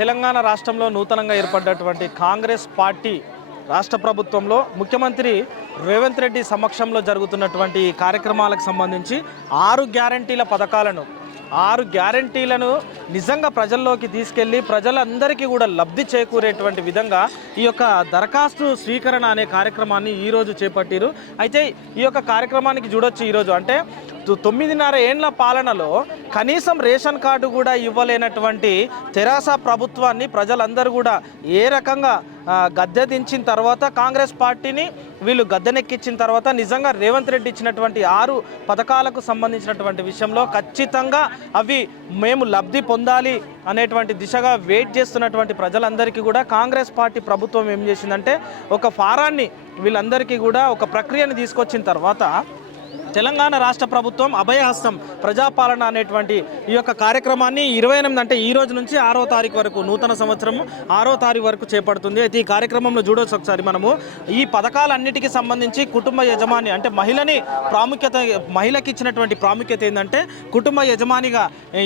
తెలంగాణ రాష్ట్రంలో నూతనంగా ఏర్పడ్డటువంటి కాంగ్రెస్ పార్టీ రాష్ట్ర ప్రభుత్వంలో ముఖ్యమంత్రి రేవంత్ రెడ్డి సమక్షంలో జరుగుతున్నటువంటి కార్యక్రమాలకు సంబంధించి 6 గ్యారంటీలను నిజంగా ప్రజల్లోకి తీసుకెళ్లి ప్రజలందరికీ కూడా లబ్ధి చేకూరేటువంటి విధంగా ఈ యొక్క దరఖాస్తు స్వీకరణ అనే కార్యక్రమాన్ని ఈరోజు చేపట్టారు. అయితే ఈ యొక్క కార్యక్రమానికి చూడొచ్చు ఈరోజు అంటే 9.5 ఏండ్ల పాలనలో కనీసం రేషన్ కార్డు కూడా ఇవ్వలేనటువంటి తెరాస ప్రభుత్వాన్ని ప్రజలందరూ కూడా ఏ రకంగా గద్దె దించిన తర్వాత కాంగ్రెస్ పార్టీని వీళ్ళు గద్దెనెక్కించిన తర్వాత నిజంగా రేవంత్ రెడ్డి ఇచ్చినటువంటి 6 పథకాలకు సంబంధించినటువంటి విషయంలో ఖచ్చితంగా అవి మేము లబ్ధి పొందాలి అనేటువంటి దిశగా వెయిట్ చేస్తున్నటువంటి ప్రజలందరికీ కూడా కాంగ్రెస్ పార్టీ ప్రభుత్వం ఏం చేసిందంటే ఒక ఫారాన్ని వీళ్ళందరికీ కూడా ఒక ప్రక్రియను తీసుకొచ్చిన తర్వాత తెలంగాణ రాష్ట్ర ప్రభుత్వం అభయహస్తం ప్రజాపాలన అనేటువంటి ఈ యొక్క కార్యక్రమాన్ని 28 అంటే ఈ రోజు నుంచి 6వ తారీఖు వరకు నూతన సంవత్సరం 6వ తారీఖు వరకు చేపడుతుంది. అయితే ఈ కార్యక్రమంలో చూడవచ్చు ఒకసారి మనము ఈ పథకాలన్నిటికీ సంబంధించి కుటుంబ యజమాని అంటే మహిళకి ఇచ్చినటువంటి ప్రాముఖ్యత ఏంటంటే కుటుంబ యజమానిగా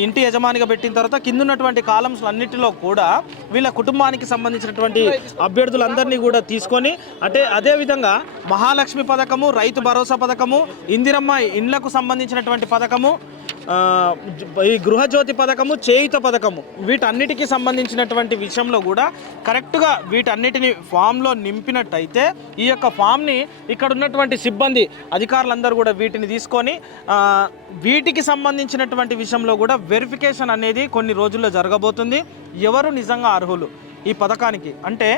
ఇంటి యజమానిగా పెట్టిన తర్వాత కింద ఉన్నటువంటి కాలమ్స్ అన్నిటిలో కూడా వీళ్ళ కుటుంబానికి సంబంధించినటువంటి అభ్యర్థులందరినీ కూడా తీసుకొని అంటే అదేవిధంగా మహాలక్ష్మి పథకము, రైతు భరోసా పథకము, ఇందిరమ్మ ఇండ్లకు సంబంధించినటువంటి పథకము, ఈ గృహజ్యోతి పథకము, చేయుత పథకము వీటన్నిటికీ సంబంధించినటువంటి విషయంలో కూడా కరెక్ట్గా వీటన్నిటిని ఫామ్లో నింపినట్టయితే ఈ యొక్క ఫామ్ని ఇక్కడ ఉన్నటువంటి సిబ్బంది అధికారులందరూ కూడా వీటిని తీసుకొని వీటికి సంబంధించినటువంటి విషయంలో కూడా వెరిఫికేషన్ అనేది కొన్ని రోజుల్లో జరగబోతుంది. ఎవరు నిజంగా అర్హులు ఈ పథకానికి అంటే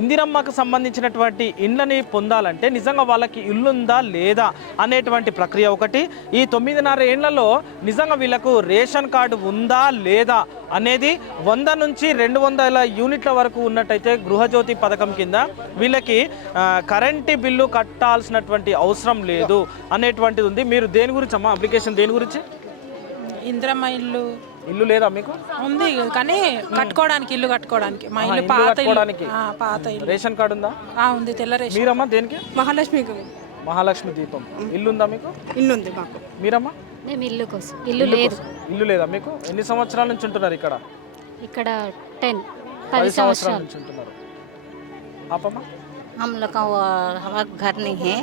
ఇందిరమ్మకు సంబంధించినటువంటి ఇండ్లని పొందాలంటే నిజంగా వాళ్ళకి ఇల్లుందా లేదా అనేటువంటి ప్రక్రియ ఒకటి. ఈ 9.5 ఏండ్లలో నిజంగా వీళ్ళకు రేషన్ కార్డు ఉందా లేదా అనేది 100 నుంచి 200 యూనిట్ల వరకు ఉన్నట్టయితే గృహజ్యోతి పథకం కింద వీళ్ళకి కరెంటు బిల్లు కట్టాల్సినటువంటి అవసరం లేదు అనేటువంటిది ఉంది. మీరు దేని గురించి అమ్మా అప్లికేషన్ దేని గురించి? ఇందిరమ్మ ఇల్లు లేదా మీకు? ఉంది కానీ కట్టుకోవడానికి ఇల్లు కట్టుకోవడానికి మా ఇల్లు పాత ఇల్లు. రేషన్ కార్డు ఉందా? ఉంది, తెల్ల రేషన్. మీరమ్మా దేనికి? మహాలక్ష్మి దీపం ఇల్లు ఉందా మీకు? ఇల్లు ఉంది మాకు. మీరమ్మా? మేము ఇల్లు కోసం. ఇల్లు లేదు. ఇల్లు లేదా మీకు? ఎన్ని సంవత్సరాల నుంచి ఉంటున్నారు ఇక్కడ? ఇక్కడ 10 సంవత్సరాల నుంచి ఉంటున్నారు. ఆపమ్మా? हम लोग का हमारा घर नहीं है,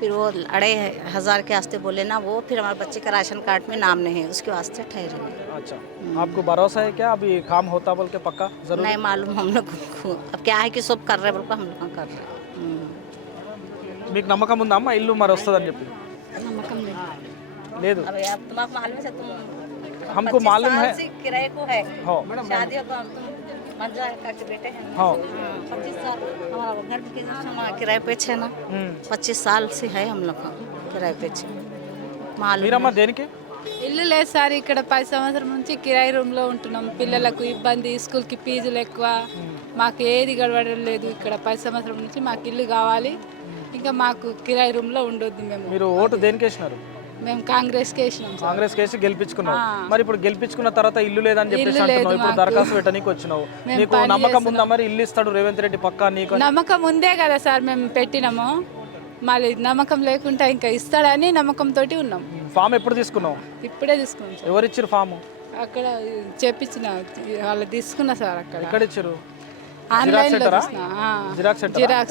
फिर वो 2,500 के वास्ते बोले ना, वो फिर हमारे बच्चे का राशन कार्ड में नाम नहीं है, उसके वास्ते ठहरे हैं। अच्छा, आपको भरोसा है क्या अभी काम होता बोल के? पक्का जरूर नहीं मालूम हम लोग को, अब क्या है कि सब कर रहे बोल को हम लोग कर रहे हैं। మీకు నమ్మకం ఉందా అమ్మ ఇల్లు మరి వస్తుందని చెప్పి? నమ్మకం లేదు. अबे अब तुम्हारा मालूम है, तुम हमको मालूम है किराए को है, हो शादी को तुम मंजा करके बेटे हैं। हो 25 साल हमारा घर के किराए पे है ना, 25 साल से है हम लोग का किराए पे मालूम। మీరమ్మ దేనికి? ఇల్లు లేదు సార్, ఇక్కడ 10 సంవత్సరం నుంచి కిరాయి రూమ్లో ఉంటున్నాం. పిల్లలకు ఇబ్బంది, స్కూల్కి ఫీజులు ఎక్కువ, మాకు ఏది గడవడం లేదు. ఇక్కడ 10 సంవత్సరం నుంచి మాకు ఇల్లు కావాలి, ఇంకా మాకు కిరాయి రూమ్లో ఉండొద్దు. మీరు ఓటు దేనికి వేసినారు? మేము కాంగ్రెస్కి వేసినాం. కాంగ్రెస్ కేసి గెలిపించుకున్నావు. మరి ఇప్పుడు గెలిపించుకున్న తర్వాత ఇల్లు లేదని చెప్పేసి అంటున్నావు. ఇప్పుడు దరఖాస్తు పెట్టడానికి వచ్చినావు. నీకు నమ్మకం ఉందా మరి ఇల్లు ఇస్తాడు రేవంత్ రెడ్డి పక్కా? నీకు నమ్మకం ఉందే కదా సార్, మేము పెట్టినాము. మళ్ళీ నమ్మకం లేకుండా ఇంకా ఇస్తాడని నమ్మకంతో ఉన్నాం. ఫామ్ ఎప్పుడు తీసుకున్నావు? ఇప్పుడే తీసుకున్నాం. ఎవరు ఇచ్చారు ఫామ్? అక్కడ చేపించిన వాళ్ళు తీసుకున్నా సార్. అక్కడ ఎక్కడ ఇచ్చారు? ఆన్లైన్లో జిరాక్స్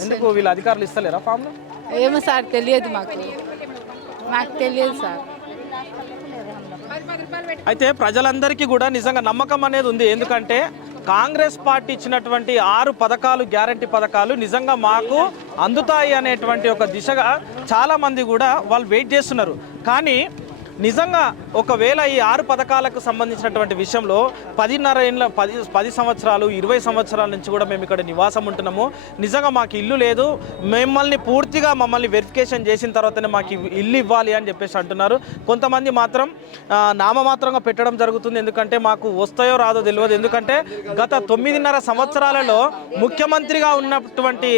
ఎందుకు వీళ్ళ అధికారులు ఇస్తలేరా ఫామ్? ఏమో సార్ తెలియదు, మాకు తెలియదు సార్. అయితే ప్రజలందరికీ కూడా నిజంగా నమ్మకం అనేది ఉంది. ఎందుకంటే కాంగ్రెస్ పార్టీ ఇచ్చినటువంటి 6 పథకాలు, గ్యారంటీ పథకాలు నిజంగా మాకు అందుతాయి అనేటువంటి ఒక దిశగా చాలామంది కూడా వాళ్ళు వెయిట్ చేస్తున్నారు. కానీ నిజంగా ఒకవేళ ఈ 6 పథకాలకు సంబంధించినటువంటి విషయంలో 10 సంవత్సరాలు 20 సంవత్సరాల నుంచి కూడా మేము ఇక్కడ నివాసం ఉంటున్నాము. నిజంగా మాకు ఇల్లు లేదు, మమ్మల్ని వెరిఫికేషన్ చేసిన తర్వాతనే మాకు ఇల్లు ఇవ్వాలి అని చెప్పేసి అంటున్నారు. కొంతమంది మాత్రం నామమాత్రంగా పెట్టడం జరుగుతుంది. ఎందుకంటే మాకు వస్తాయో రాదో తెలియదు. ఎందుకంటే గత 9.5 సంవత్సరాలలో ముఖ్యమంత్రిగా ఉన్నటువంటి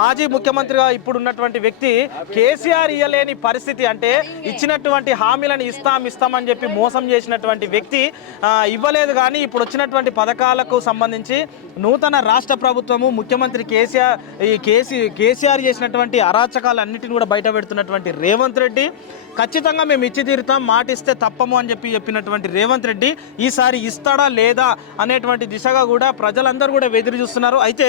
మాజీ ముఖ్యమంత్రిగా ఇప్పుడు ఉన్నటువంటి వ్యక్తి కేసీఆర్ ఇయ్యలేని పరిస్థితి, అంటే ఇచ్చినటువంటి హామీ హామీలను ఇస్తామని చెప్పి మోసం చేసినటువంటి వ్యక్తి ఇవ్వలేదు. కానీ ఇప్పుడు వచ్చినటువంటి పథకాలకు సంబంధించి నూతన రాష్ట్ర ప్రభుత్వము ముఖ్యమంత్రి కేసీఆర్ చేసినటువంటి అరాచకాలన్నిటిని కూడా బయట పెడుతున్నటువంటి రేవంత్ రెడ్డి ఖచ్చితంగా మేము ఇచ్చి తీరుతాం, మాటిస్తే తప్పము అని చెప్పినటువంటి రేవంత్ రెడ్డి ఈసారి ఇస్తాడా లేదా అనేటువంటి దిశగా కూడా ప్రజలందరూ కూడా ఎదురు చూస్తున్నారు. అయితే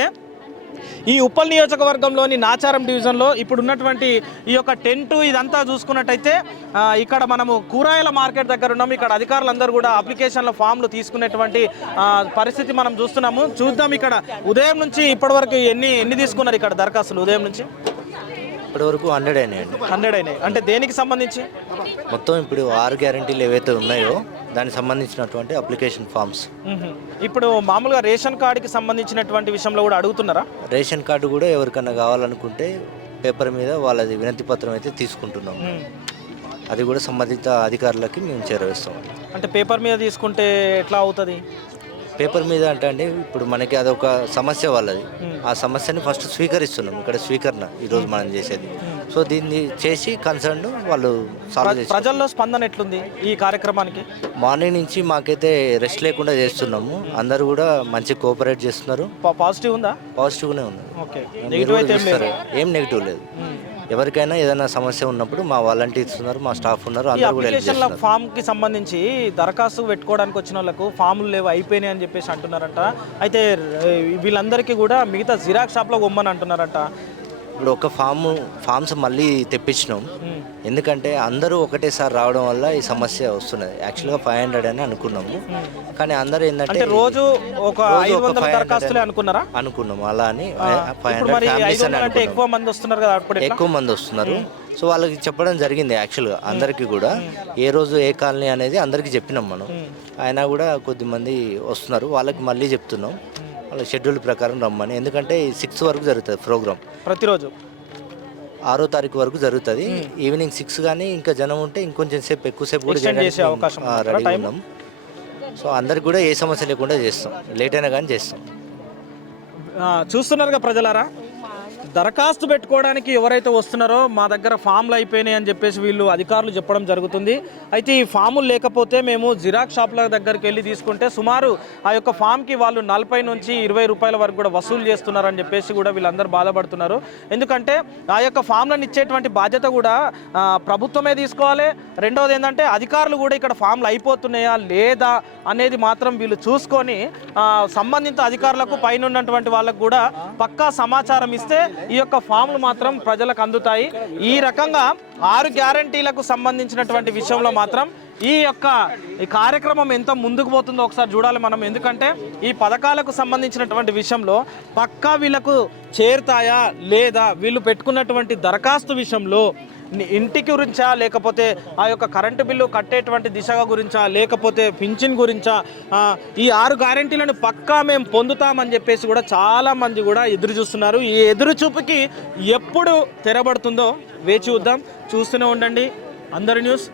ఈ ఉప్పల్ నియోజకవర్గంలోని నాచారం డివిజన్లో ఇప్పుడు ఉన్నటువంటి ఈ యొక్క టెంట్ ఇదంతా చూసుకున్నట్టయితే ఇక్కడ మనము కూరగాయల మార్కెట్ దగ్గర ఉన్నాము. ఇక్కడ అధికారులందరూ కూడా అప్లికేషన్ల ఫామ్లు తీసుకునేటువంటి పరిస్థితి మనం చూస్తున్నాము. చూద్దాం ఇక్కడ ఉదయం నుంచి ఇప్పటి వరకు ఎన్ని తీసుకున్నారు ఇక్కడ దరఖాస్తులు? ఉదయం నుంచి ఇప్పటి వరకు 100 అయినాయండి. 100 అయినాయి. అంటే దేనికి సంబంధించి? మొత్తం ఇప్పుడు 6 గ్యారెంటీలు ఏవైతే ఉన్నాయో దానికి సంబంధించినటువంటి అప్లికేషన్ ఫామ్స్. ఇప్పుడు మామూలుగా రేషన్ కార్డుకి సంబంధించినటువంటి విషయంలో కూడా అడుగుతున్నారా? రేషన్ కార్డు కూడా ఎవరికన్నా కావాలనుకుంటే పేపర్ మీద వాళ్ళది వినతి పత్రం అయితే తీసుకుంటున్నాం. అది కూడా సంబంధిత అధికారులకి మేము చేరవేస్తాం. అంటే పేపర్ మీద తీసుకుంటే ఎట్లా అవుతుంది? పేపర్ మీద అంటే అండి ఇప్పుడు మనకి అదొక సమస్య వాళ్ళది. ఆ సమస్యని ఫస్ట్ స్వీకరిస్తున్నాం. ఇక్కడ స్వీకరణ ఈరోజు మనం చేసేది. సో దీన్ని చేసి కన్సర్న్ వాళ్ళు సాల్వ్ చేసి. ప్రజల్లో స్పందన ఎట్లుంది ఈ కార్యక్రమానికి? మార్నింగ్ నుంచి మాకైతే రెస్ట్ లేకుండా చేస్తున్నాము. అందరూ కూడా మంచి కోఆపరేట్ చేస్తున్నారు. పాజిటివ్ ఉందా? పాజిటివ్గానే ఉంది. ఓకే, నెగిటివ్ అయితే ఏం నెగిటివ్ లేదు. ఎవరికైనా ఏదైనా సమస్య ఉన్నప్పుడు మా వాలంటీర్స్ ఉన్నారు, మా స్టాఫ్ ఉన్నారు, అందరూ కూడా హెల్ప్ చేస్తున్నారు. ఫామ్ కి సంబంధించి దరఖాస్తు పెట్టుకోవడానికి వచ్చిన వాళ్ళకు ఫామ్లు లేవు, అయిపోయినాయి అని చెప్పేసి అంటున్నారంట. అయితే వీళ్ళందరికీ కూడా మిగతా జిరాక్స్ షాప్లో పొమ్మని అంటున్నారంట. ఇప్పుడు ఒక ఫామ్స్ మళ్ళీ తెప్పించినాం. ఎందుకంటే అందరూ ఒకటేసారి రావడం వల్ల ఈ సమస్య వస్తున్నది. యాక్చువల్గా 500 అని అనుకున్నాము, కానీ అందరూ ఏంటంటే రోజు ఒక 500 దరఖాస్తులే అనుకున్నారా? అనుకున్నాము అలా అని. ఎక్కువ మంది వస్తున్నారు కదా, ఎక్కువ మంది వస్తున్నారు. సో వాళ్ళకి చెప్పడం జరిగింది యాక్చువల్గా అందరికీ కూడా. ఏ రోజు ఏ కాలనీ అనేది అందరికీ చెప్పినాం మనం. అయినా కూడా కొద్దిమంది వస్తున్నారు. వాళ్ళకి మళ్ళీ చెప్తున్నాం వాళ్ళ షెడ్యూల్ ప్రకారం రమ్మని. ఎందుకంటే 6 వరకు జరుగుతుంది ప్రోగ్రామ్. ప్రతిరోజు 6వ తారీఖు వరకు జరుగుతుంది. ఈవినింగ్ 6 కానీ ఇంకా జనం ఉంటే ఇంకొంచెం సేపు ఎక్కువసేపు కూడా రెడీ ఉన్నాం. సో అందరికి కూడా ఏ సమస్య లేకుండా చేస్తాం. లేట్ అయినా కానీ చేస్తాం. చూస్తున్నారుగా ప్రజలారా, దరఖాస్తు పెట్టుకోవడానికి ఎవరైతే వస్తున్నారో మా దగ్గర ఫామ్లు అయిపోయినాయి అని చెప్పేసి వీళ్ళు అధికారులు చెప్పడం జరుగుతుంది. అయితే ఈ ఫాములు లేకపోతే మేము జిరాక్స్ షాప్ల దగ్గరికి వెళ్ళి తీసుకుంటే సుమారు ఆ యొక్క ఫామ్కి వాళ్ళు 40 నుంచి 20 రూపాయల వరకు కూడా వసూలు చేస్తున్నారని చెప్పేసి కూడా వీళ్ళందరూ బాధపడుతున్నారు. ఎందుకంటే ఆ యొక్క ఫామ్లను ఇచ్చేటువంటి బాధ్యత కూడా ప్రభుత్వమే తీసుకోవాలి. రెండవది ఏంటంటే అధికారులు కూడా ఇక్కడ ఫామ్లు అయిపోతున్నాయా లేదా అనేది మాత్రం వీళ్ళు చూసుకొని సంబంధిత అధికారులకు పైన ఉన్నటువంటి వాళ్ళకు కూడా పక్కా సమాచారం ఇస్తే ఈ యొక్క ఫామ్లు మాత్రం ప్రజలకు అందుతాయి. ఈ రకంగా 6 గ్యారంటీలకు సంబంధించినటువంటి విషయంలో మాత్రం ఈ కార్యక్రమం ఎంత ముందుకు పోతుందో ఒకసారి చూడాలి మనం. ఎందుకంటే ఈ పథకాలకు సంబంధించినటువంటి విషయంలో పక్కా వీళ్ళకు చేరుతాయా లేదా, వీళ్ళు పెట్టుకున్నటువంటి దరఖాస్తు విషయంలో ఇంటి గురించా, లేకపోతే ఆ యొక్క కరెంటు బిల్లు కట్టేటువంటి దిశగా గురించా, లేకపోతే పింఛన్ గురించా, ఈ 6 గ్యారెంటీలను పక్కా మేము పొందుతామని చెప్పేసి కూడా చాలామంది కూడా ఎదురు చూస్తున్నారు. ఈ ఎదురు చూపుకి ఎప్పుడు తెరబడుతుందో వేచి చూద్దాం. చూస్తూనే ఉండండి అందరి న్యూస్.